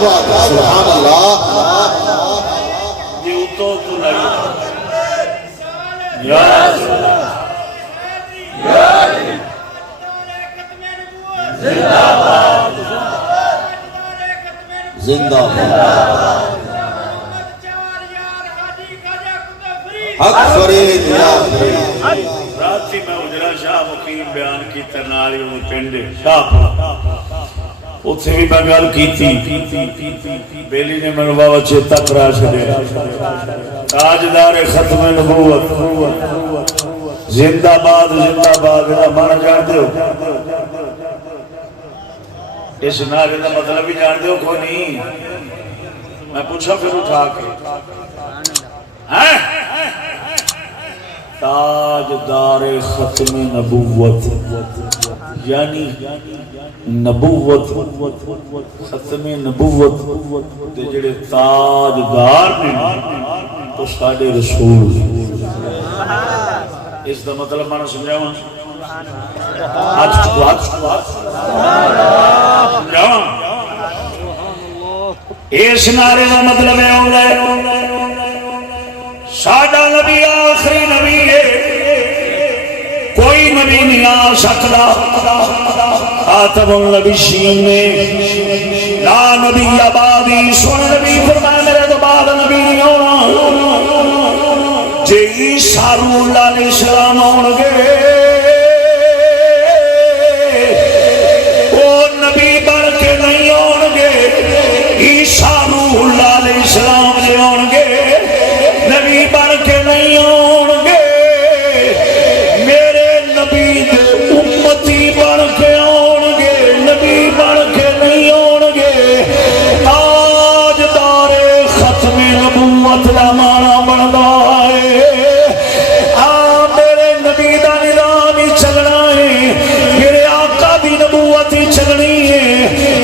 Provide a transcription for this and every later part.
بات ہے سبحان اللہ یہ تو نہیں یا رسول اللہ زندہ باد زندہ باد حق فرید یا فرید راتی میں اجرا شاہ مقیم بیان کی ترنالی وہ پنڈ شاہ اتھے بھی میں گل کی تھی بیلی نے میں بابا چیتا کرا چھڑے تاجدار ختم نبوت زندہ باد مانا جان دے ہو اس نعرے کا مطلب بھی جان دے ہو کوئی نہیں میں پوچھا پھر اٹھا کے تاجدار ختم نبوت یعنی نبوت ختم نبوت دے جڑے تاجدار نے تو ساڈے رسول اس دا مطلب مانا سمجھاواں اس نعرے کا مطلب ہے ساڈا نبی آخری نبی ہے کوئی نبی نہیں آ سکتا خاتم النبیین نے لا نبی آبادی سن نبی فرمایا میرے تو بعد نبی نہیں ہونا جے عیسیٰ روح علیہ السلام ہون گے وہ نبی بن کے نہیں ہون گے عیسیٰ روح علیہ السلام دے ہون گے نبی بن کے نہیں ہون گے میرے نبی دے امتی بن کے ہون گے نبی بن کے نہیں ہون گے تاجدار ختم نبوت دا مانا بندا ہے میرے نبی دا نظام ہی چلنا ہے میرے آقا دی نبوت ہی چلنی ہے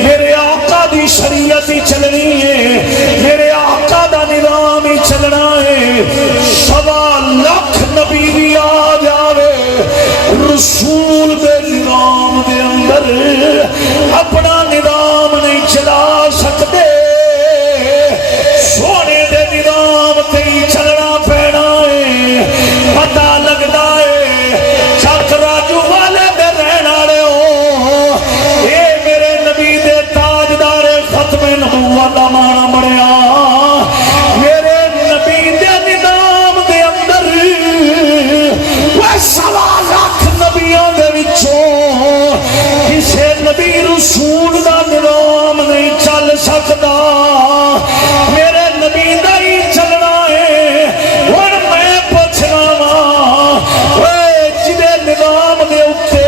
میرے آقا دی شریعت ہی چلنی ہے میرے آقا دا نظام ہی چلنا ہے 1.25 لاکھ نبی بھی آ جاوے رسول دے نظام دے اندر اپنا نظام نہیں چلا سکتے سونے دے نظام تے ہی چلنا پینا ہے پتہ لگتا ہے چک راجو والے دے رہن والے ہو اے میرے نبی دے تاجدار ختم نبوت دا مانا بنیا میرے نبی دے نظام دے اندر وہ 1.25 لاکھ نبیوں دے وچوں کسے نبی رسول دا نظام نہیں چل سکتا میرے نبی دا ہی چلنا ہے اور میں پوچھنا وا جدے نظام دے اوتے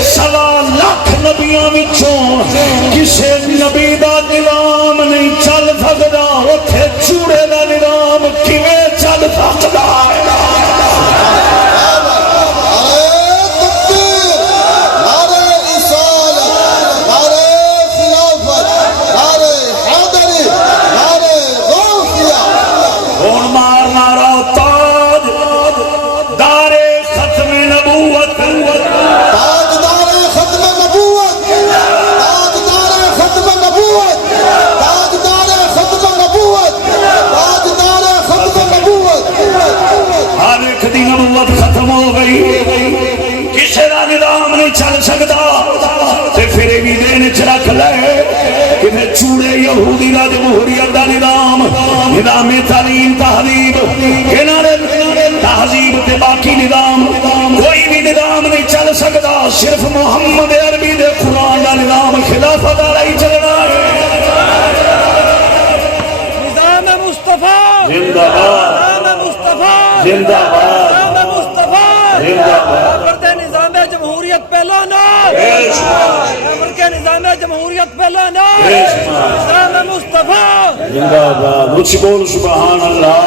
1.25 لاکھ نبیوں وچوں کسے نبی دا نظام نہیں چل سکتا اوتھے چوڑے دا نظام کیویں چل سکتا ہے ختم ہو گئی کسی کا نظام نہیں چل سکتا تے پھر بھی دین چ رکھ لے کہ چوڑے یہودی دا جمہوریت دا نظام تعلیم تہذیب تہذیب تے باقی نظام کوئی بھی نظام نہیں چل سکتا صرف محمد عربی دے قرآن دا نظام خلافت والا ہی چلنا ہے نظام مصطفیٰ زندہ باد نظام مصطفیٰ زندہ باد نظام جمہوریت پہلا نام کے نظام جمہوریت پہلا نام نظام مصطفیٰ زندہ باد اچھی بول سبحان اللہ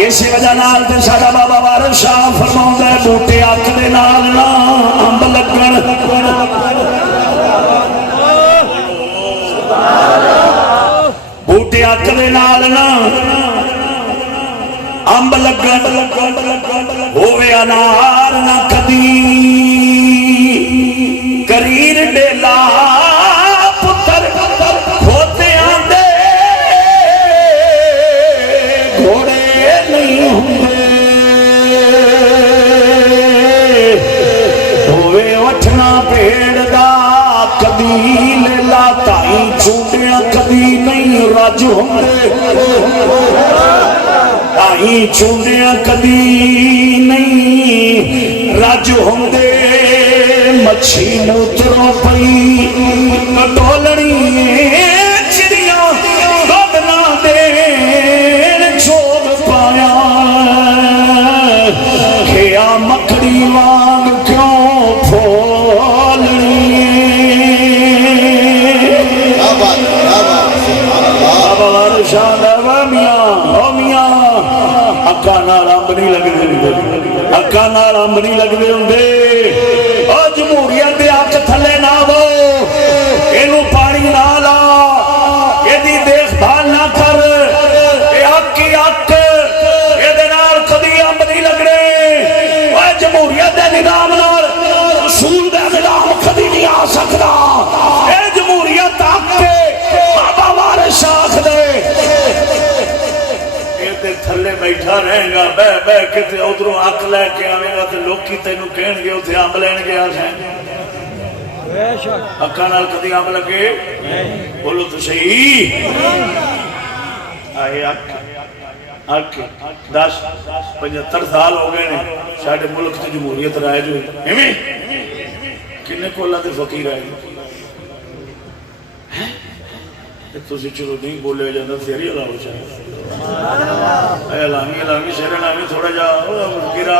اسی وجہ نال تے ساڈا بابا وارث شاہ فرماوندا ہے بوٹے اک دے نال نہ امب لگن بوٹے اک دے نال نہ امب لگن ہووے انار نہ کدی کریر ڈیلا پتر वेला ताई चूंडिया कदी नहीं रज होंदे ताई चूंडिया कदी नहीं रज होंदे मच्छी मूत्रों पई टोलनी चिड़िया दुध ना देन छोड़ पाया खिया मकड़ी वांग क्यों फोलनी क्या बात सुभान अल्लाह अक्का नाल अंब नहीं लगदे अक्का नाल अंब नहीं लगदे हुंदे ओ जमहूरियत दे अख थल्ले ना वो इनू पानी ना ला इहदी देखभाल ना कर ए अख की अख इहदे नाल कदी अंब नहीं लगने ओ जमहूरियत दे निजाम नाल रसूल दा निजाम कदी नहीं आ सकदा ए जमहूरियत अख बाबा वारिस शाख दे थले बैठा रहेगा बह बह के उधरों अक लैके आवेगा तो लोग तेन कहे उसे अंब लैन गया अखा नाल कदी अंब लगे बोलो तो सही आए अक 10-75 साल हो गए ने साडे मुल्क च जमहूरियत राज हुई इवें किन्ने कोला ते फकीर आए चलो नहीं बोले जाता फिर ही अलाओ लामी शेर लामी थोड़ा जा गिरा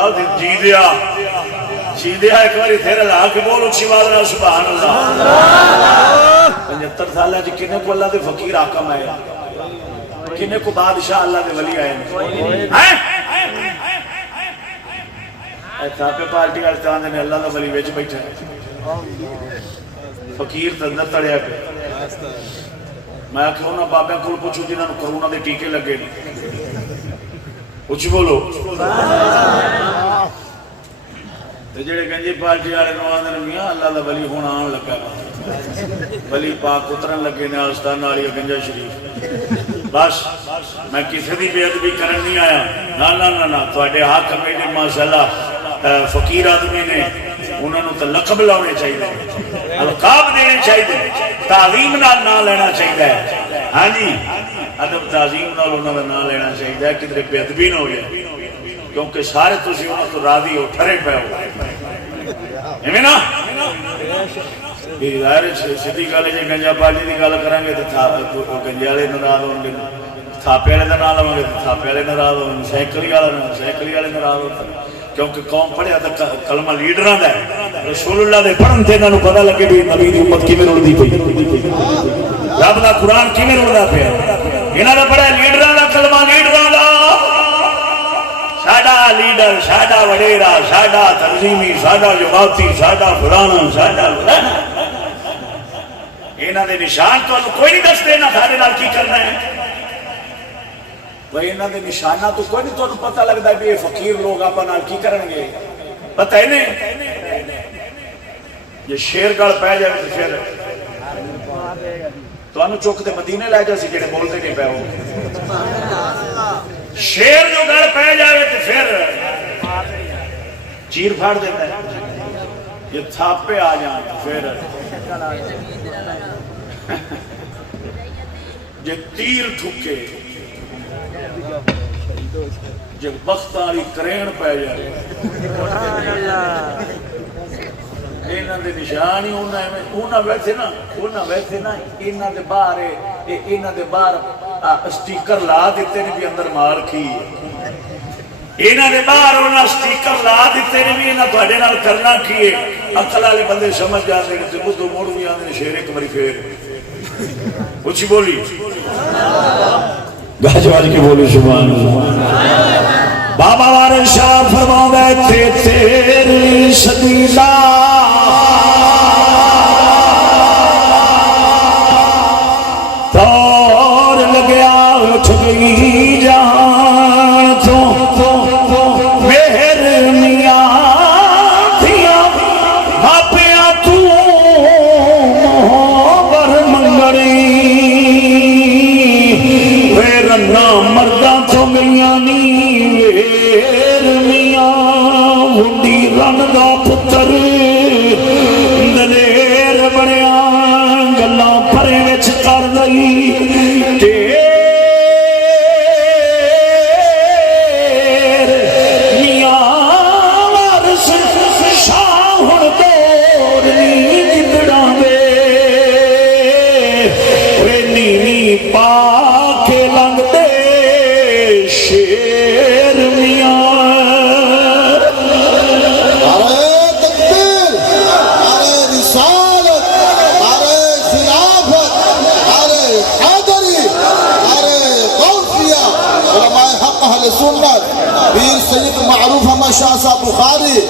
जी दिया एक बार फिर ला के बोल उच्ची आवाज नाल सुभान अल्लाह 75 साल किन्ने को अल्लाह दे फकीर आकम आए किन्ने को बादशाह अल्लाह दे वली आए थापे पार्टी वाले चाहते ने अल्लाह दा वली विच बैठा फकीर तो अंदर तड़िया पे मैं आखिर उन्होंने बाबे को पूछू जिन्होंने कोरोना के टीके लगे कुछ बोलो जेडे गंजी पार्टी वाले आते मियाँ अल्लाह का वली हुण आन लगा वली पाक उतरन लगे ने आस्तान वाली गंजा शरीफ बस मैं किसी की बेअदबी करन नहीं आया ना ना ना ना थोड़े हक मेरे माशाअल्लाह फकीर आदमी ने उन्होंने तो लकब लाने चाहिए अलकाब देने चाहिए तालीम नाल ना लेना चाहिए हाँ जी अदब ताजीम नाल उन्होंने ना लेना चाहिए किधरे बेअदबी ना हो जाए क्योंकि सारे तुसी उन्होंने तो राजी हो ठरे पे हो इवें ना सीधी गल जे गंजा पार्टी की गल करांगे तो गंजे वाले नाराज होंगे थापे वाले का नाम लवांगे तो थापे वाले नाराज होंगे सैकली वाले नाराज होते क्योंकि कौम पढ़िया तो कलमा लीडर का है रसूलुल्लाह दे पढ़न से इन्होंने पता लगे भी नबी की उम्मत किवें रुलदी पई रब दा कुरान किवें रुलदा पिया इन्हां दा पढ़िया लीडरां दा कलमा लीडरां दा साडा लीडर साडा वडेरा साडा तंजीमी साडा जमाती साडा फलाना साडा इन्हां दे निशान तुहानूं कोई नहीं दसदे ना साडे नाल की करना है भाई इन्हों के निशाना तो कोई नहीं तुहानूं पता लगता भी ये फकीर लोग आपां नाल की करनगे पता ही नहीं जे शेर गल पै जाए तो फिर तुहानूं चुक के मदीने लै जा जिहड़े बोलते नहीं पै शेर जो गल पै जाए तो फिर चीर फाड़ देता है जे थापे आ जाए तो फिर जे तीर ठुके जब वक्त वाली करेण पै जाए इन्हां दे निशान ही उन्हां वैसे ना इन्हां दे बाहर स्टिकर ला दिते ने भी अंदर मार की इन्हां दे बाहर उन्हां स्टिकर ला दिते ने भी इन्हां तुहाडे नाल करना की है अकल वाले बंदे समझ जाते हैं ते बुद्धू मुड़ भी आंदे शेर एक बारी फेर उच्ची बोली गाजवाज की बोली सुभान अल्लाह बाबा वारिस शाह फरमावे तेरी सदीला तौर लग्या उठ गई जान तो मेहर मियां थिया मापिया तू बर मंगड़ी रन्ना मर्दा तो गईया नी वेर मियां हुंदी रन दा पुत्र दलेर बनया गल्लां کر رہی تیر میاں وارث شاہ ہن دور نی جدڑاں دے اوے نیوی پا کے لنگ دے شیر میاں سنت پیر سید معروف ہمیں شاہ صاحب بخاری